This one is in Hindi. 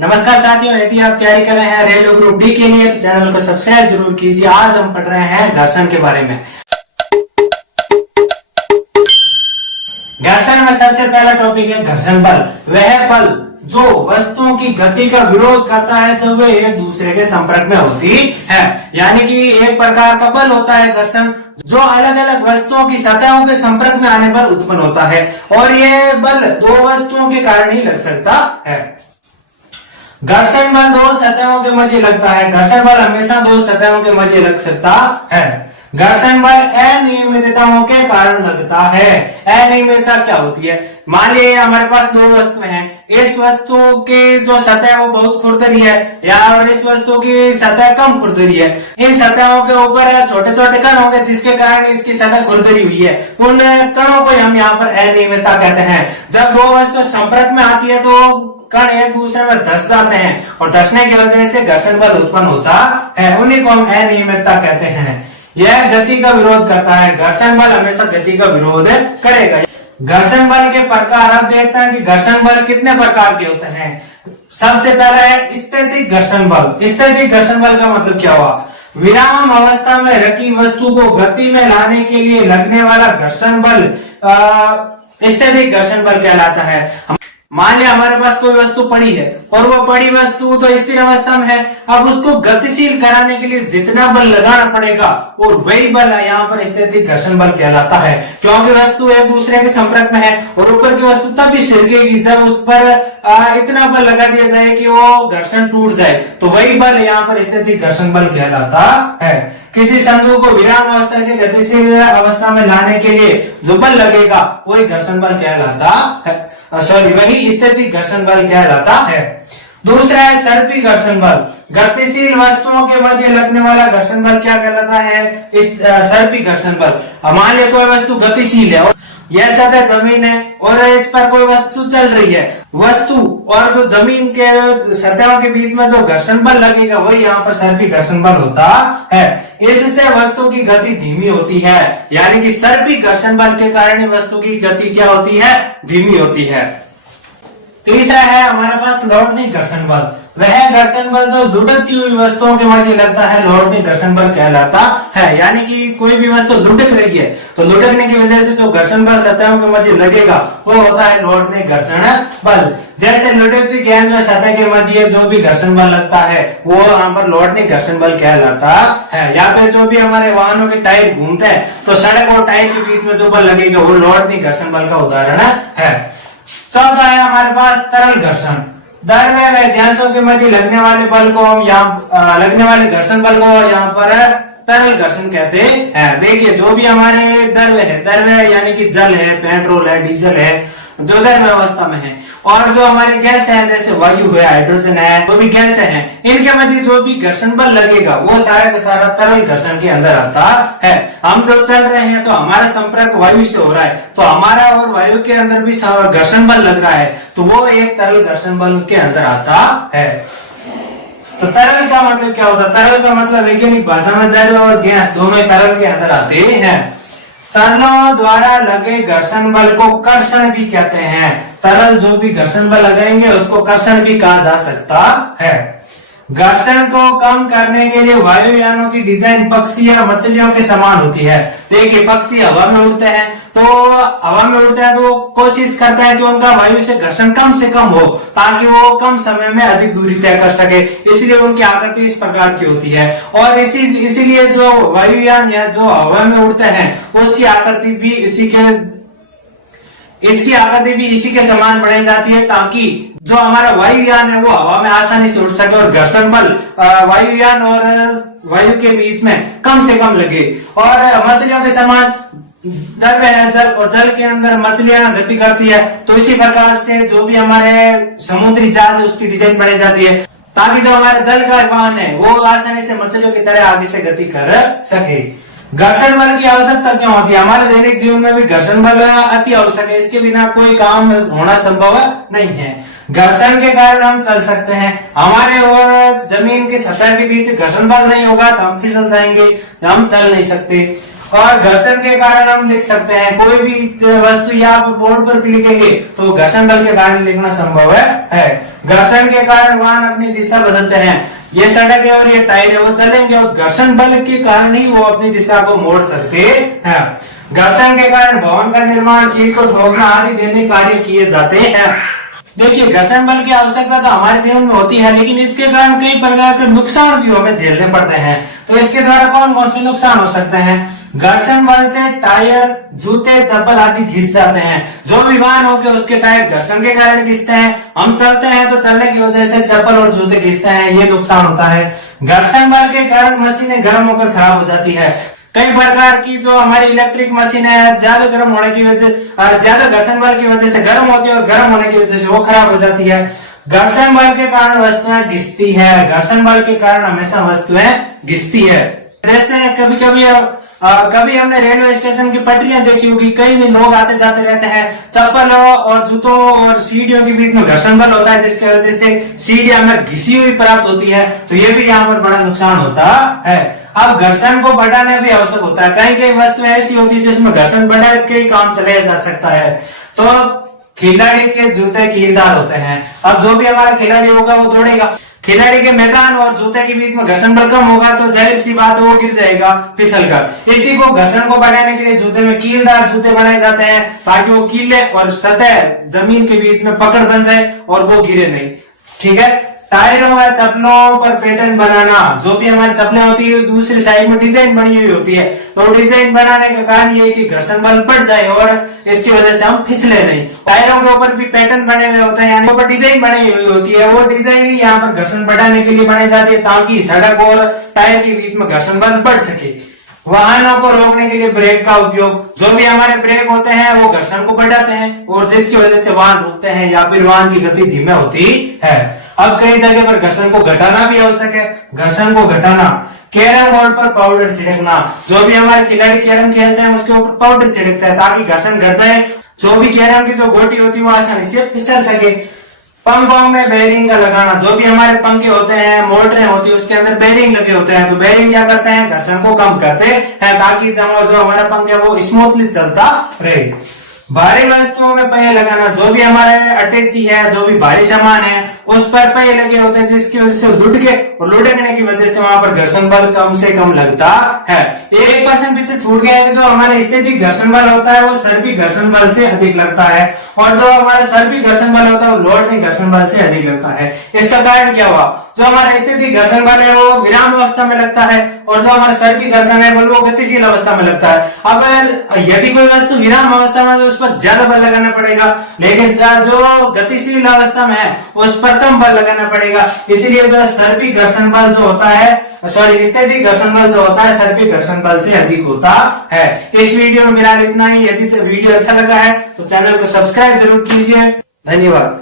नमस्कार साथियों, यदि आप तैयारी कर रहे हैं रेलवे ग्रुप डी के लिए तो चैनल को सब्सक्राइब जरूर कीजिए। आज हम पढ़ रहे हैं घर्षण के बारे में। घर्षण में सबसे पहला टॉपिक है घर्षण बल। वह बल जो वस्तुओं की गति का विरोध करता है जब वे एक दूसरे के संपर्क में होती है। यानी कि एक प्रकार का बल होता है घर्षण, जो अलग अलग वस्तुओं की सतहों के संपर्क में आने पर उत्पन्न होता है, और ये बल दो वस्तुओं के कारण ही लग सकता है। घर्षण बल दो सतहों के मध्य लगता है। घर्षण बल हमेशा दो सतहों के मध्य लग सकता है। घर्षण बल अनियमितताओं के कारण लगता है। अनियमितता क्या होती है? मान लीजिए हमारे पास दो वस्तु हैं, इस वस्तु की जो सतह है वो बहुत खुरदरी है या और इस वस्तु की सतह कम खुरदरी है। इन सतहों के ऊपर छोटे छोटे कण होंगे जिसके कारण इसकी सतह खुरदरी हुई है। उन कणों को हम यहाँ पर अनियमितता कहते हैं। जब दो वस्तु संपर्क में आती है तो कण एक दूसरे में धस जाते हैं और धसने की वजह से घर्षण बल उत्पन्न होता है। उन्हीं को हम अनियमितता कहते हैं। यह गति का विरोध करता है। घर्षण बल हमेशा गति का विरोध करेगा। घर्षण बल के प्रकार आप देखते हैं कि घर्षण बल कितने प्रकार के होते हैं। सबसे पहला है स्थैतिक घर्षण बल। स्थैतिक घर्षण बल का मतलब क्या हुआ? विराम अवस्था में रखी वस्तु को गति में लाने के लिए लगने वाला घर्षण बल स्थैतिक घर्षण बल कहलाता है। मान लिया हमारे पास कोई वस्तु पड़ी है और वो पड़ी वस्तु तो स्थिर अवस्था में है। अब उसको गतिशील कराने के लिए जितना बल लगाना पड़ेगा और वही बल यहाँ पर स्थैतिक घर्षण बल कहलाता है, क्योंकि वस्तु एक दूसरे के संपर्क में है और ऊपर की वस्तु तभी सिरकेगी जब उस पर इतना बल लगा दिया जाए कि वो घर्षण टूट जाए, तो वही बल यहाँ पर स्थैतिक घर्षण बल कहलाता है। किसी संदूक को विराम अवस्था से गतिशील अवस्था में लाने के लिए जो बल लगेगा वही घर्षण बल कहलाता है। वही स्थैतिक घर्षण बल कहलाता है। दूसरा है सर्पी घर्षण बल। गतिशील वस्तुओं के मध्य लगने वाला घर्षण बल क्या कहलाता है? सर्पी घर्षण बल। मान लिया कोई वस्तु गतिशील है और यह सतह जमीन है और इस पर कोई वस्तु चल रही है। वस्तु और जो जमीन के सतहों के बीच में जो घर्षण बल लगेगा वही यहाँ पर सर्पी घर्षण बल होता है। इससे वस्तु की गति धीमी होती है। यानी कि सर्पी घर्षण बल के कारण वस्तु की गति क्या होती है? धीमी होती है। तीसरा है हमारे पास लौटनी घर्षण बल। वह घर्षण बल जो लुढ़कती हुई वस्तुओं के मध्य लगता है लौटनी घर्षण बल कहलाता है। यानी कि कोई भी वस्तु लुढ़क रही है तो लुढ़कने की वजह से जो घर्षण बल सतहों के मध्य लगेगा वो होता है लौटनी घर्षण बल। जैसे लुढ़कती गेंद जो सतह के मध्य जो भी घर्षण बल लगता है वो यहाँ पर लौटनी घर्षण बल कहलाता है। या फिर जो भी हमारे वाहनों के टायर घूमते हैं तो सड़क और टायर के बीच में जो बल लगेगा वो लौटनी घर्षण बल का उदाहरण है। चौथा है हमारे पास तरल घर्षण। द्रव्य व गैसों के मध्य लगने वाले बल को हम यहाँ लगने वाले घर्षण बल को यहाँ पर तरल घर्षण कहते हैं। देखिए जो भी हमारे द्रव्य यानी कि जल है, पेट्रोल है, डीजल है, जो द्रव्य अवस्था में है, और जो हमारे गैस है जैसे वायु है, हाइड्रोजन है, जो भी गैस है, इनके मध्य जो भी घर्षण बल लगेगा वो सारा का सारा तरल घर्षण के अंदर आता है। हम जो चल रहे हैं तो हमारा संपर्क वायु से हो रहा है, तो हमारा और वायु के अंदर भी घर्षण बल लग रहा है, तो वो एक तरल घर्षण बल के अंदर आता है। तो तरल का मतलब क्या होता है? तरल का मतलब वैज्ञानिक भाषा में द्रव्य और गैस दोनों तरल के अंदर आते हैं। तरलों द्वारा लगे घर्षण बल को कर्षण भी कहते हैं। तरल जो भी घर्षण बल लगाएंगे उसको कर्षण भी कहा जा सकता है। घर्षण को कम करने के लिए वायुयानों की डिजाइन पक्षी या मछलियों के समान होती है। देखिए पक्षी हवा में उड़ते हैं तो कोशिश करता है कि उनका वायु से घर्षण कम से कम हो ताकि वो कम समय में अधिक दूरी तय कर सके, इसलिए उनकी आकृति इस प्रकार की होती है। और इसीलिए जो वायुयान या जो हवा में उड़ते हैं उसकी आकृति भी इसी के समान बनाई जाती है ताकि जो हमारा वायुयान है वो हवा में आसानी से उड़ सके और घर्षण बल वायुयान और वायु के बीच में कम से कम लगे। और मछलियों के समान द्रव्य है जल, और जल के अंदर मछलियां गति करती है, तो इसी प्रकार से जो भी हमारे समुद्री जहाज है उसकी डिजाइन बनाई जाती है ताकि जो हमारे जल का वाहन है वो आसानी से मछलियों की तरह आगे से गति कर सके। घर्षण बल की आवश्यकता क्यों होती है? हमारे दैनिक जीवन में भी घर्षण बल अति आवश्यक है। इसके बिना कोई काम होना संभव नहीं है। घर्षण के कारण हम चल सकते हैं। हमारे और जमीन की सतह के बीच घर्षण बल नहीं होगा तो हम फिसल जाएंगे, हम चल नहीं सकते। और घर्षण के कारण हम लिख सकते हैं कोई भी वस्तु या आप बोर्ड पर भी लिखेंगे तो घर्षण बल के कारण लिखना संभव है। घर्षण के कारण वाहन अपनी दिशा बदलते हैं। ये सड़क है और ये टायर है, वो चलेंगे और घर्षण बल के कारण ही वो अपनी दिशा को मोड़ सकते हैं। घर्षण के कारण भवन का निर्माण, ईंट को ठोकना आदि दैनिक कार्य किए जाते हैं। देखिए, घर्षण बल की आवश्यकता तो हमारे जीवन में होती है, लेकिन इसके कारण कई प्रकार के नुकसान भी हमें झेलने पड़ते हैं। तो इसके द्वारा कौन कौन से नुकसान हो सकते हैं? घर्षण बल से टायर, जूते, चप्पल आदि घिस जाते हैं। जो भी वाहन हो के उसके टायर घर्षण के कारण घिसते हैं। हम चलते हैं तो चलने की वजह से चप्पल और जूते घिसते हैं, ये नुकसान होता है। घर्षण बल के कारण मशीनें गर्म होकर खराब हो जाती है। कई प्रकार की जो हमारी इलेक्ट्रिक मशीन है, ज्यादा गर्म होने की वजह, ज्यादा घर्षण बल की वजह से गर्म होती है और गर्म होने की वजह से वो खराब हो जाती है। घर्षण बल के कारण वस्तुएं घिसती है। घर्षण बल के कारण हमेशा वस्तुएं घिसती है। जैसे कभी हमने रेलवे स्टेशन की पटरियां देखी होगी, कई दिन लोग आते जाते रहते हैं, चप्पलों और जूतों और सीढ़ियों के बीच में घर्षण बल होता है, जिसकी वजह से सीढ़ियां में घिसी हुई प्राप्त होती है। तो ये भी यहाँ पर बड़ा नुकसान होता है। अब घर्षण को बढ़ाना भी आवश्यक होता है। कई कई वस्तुएं ऐसी होती है जिसमें घर्षण बढ़ा के काम चलाया जा सकता है। तो खिलाड़ी के जूते कीलदार होते हैं। अब जो भी हमारा खिलाड़ी होगा वो दौड़ेगा, खिलाड़ी के मैदान और जूते के बीच में घर्षण बल कम होगा तो जाहिर सी बात है वो गिर जाएगा फिसल कर। इसी को घर्षण को बढ़ाने के लिए जूते में कीलदार जूते बनाए जाते हैं, ताकि वो कीले और सतह जमीन के बीच में पकड़ बन जाए और वो गिरे नहीं। ठीक है। टायरों व चप्पलों पर पैटर्न बनाना, जो भी हमारी चप्पलें होती है दूसरी साइड में डिजाइन बनी हुई होती है, तो डिजाइन बनाने का कारण ये कि घर्षण बल पड़ जाए और इसकी वजह से हम फिसले नहीं। टायरों के ऊपर भी पैटर्न बने हुए होते हैं, यानी ऊपर डिजाइन बनी हुई होती है, वो डिजाइन ही यहाँ पर घर्षण बढ़ाने के लिए बनाई जाती है, ताकि सड़क और टायर के बीच में घर्षण बल पड़ सके। वाहनों को रोकने के लिए ब्रेक का उपयोग, जो भी हमारे ब्रेक होते हैं वो घर्षण को बढ़ाते हैं और जिसकी वजह से वाहन रुकते हैं या फिर वाहन की गति धीमी होती है। अब कई जगह पर घर्षण को घटाना भी आवश्यक है। घर्षण को घटाना, कैरम बोर्ड पर पाउडर छिड़कना, जो भी हमारे खिलाड़ी कैरम खेलते हैं उसके ऊपर पाउडर छिड़कते हैं ताकि घर्षण घट जाए, जो भी कैरम की जो गोटी होती है वो आसानी से फिसल सके। पंखों में बेरिंग का लगाना, जो भी हमारे पंखे होते हैं, मोटरें होती है, उसके अंदर बेरिंग लगे होते हैं, तो बेरिंग क्या करते हैं? घर्षण को कम करते हैं ताकि जो हमारा पंख है वो स्मूथली चलता रहे। भारी वस्तुओं में पहिए लगाना, जो भी हमारे अटैची है, जो भी भारी सामान है उस पर पहिए लगे होते हैं, जिसकी वजह से लुढ़के और लुढ़कने की वजह से वहां पर घर्षण बल कम से कम लगता है। 1% पीछे छूट गया है कि जो हमारे स्थितिक घर्षण बल होता है वो सर्पिक घर्षण बल से अधिक लगता है, और जो हमारा सर्पिक घर्षण बल होता है वो लौटनिक घर्षण बल से अधिक लगता है। इसका कारण क्या हुआ? जो हमारा स्थितिक घर्षण बल है वो विराम अवस्था में लगता है और जो हमारा सर्पिक घर्षण है बल वो गतिशील अवस्था में लगता है। अब यदि कोई वस्तु विराम अवस्था में तो उस पर ज्यादा बल लगाना पड़ेगा, लेकिन जो गतिशील अवस्था में है उस पर कम बल लगाना पड़ेगा। इसीलिए जो सर्पिक घर्षण बल जो होता है, स्थितिक घर्षण बल जो होता है सर्पिक घर्षण बल से अधिक होता है। इस वीडियो में फिलहाल इतना ही। यदि वीडियो अच्छा लगा है तो चैनल को सब्सक्राइब जरूर कीजिए। धन्यवाद।